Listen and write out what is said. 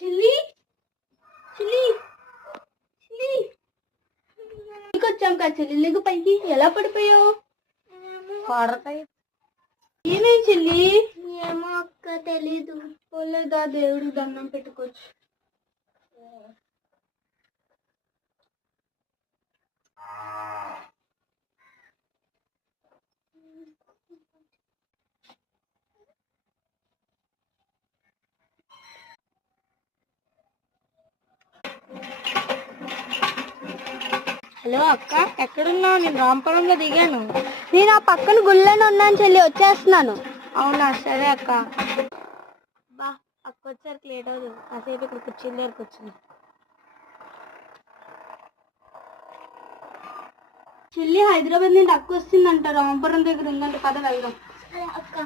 చెల్లి చెల్లి చెల్లి వచ్చాం కదా చెల్లి, లేకు పైకి ఎలా పడిపోయావు? ఏమేం చెల్లి? ఏమో అక్క తెలీదు. పోలేదా దేవుడికి దండం పెట్టుకోవచ్చు. హలో అక్క, ఎక్కడున్నావు? నేను రాంపురంలో దిగాను. నేను ఆ పక్కన గుళ్ళని ఉన్నాను చెల్లి, వచ్చేస్తున్నాను. అవునా, సరే అక్క. బా అక్క వచ్చారు, లేట్ అవుతుంది. కాసేపు ఇక్కడ కుర్చీల దగ్గరకు వచ్చింది. చెల్లి హైదరాబాద్ నుండి అక్క వస్తుందంట, రాంపురం దగ్గర ఉందంట, పద వెళ్దాం. అక్క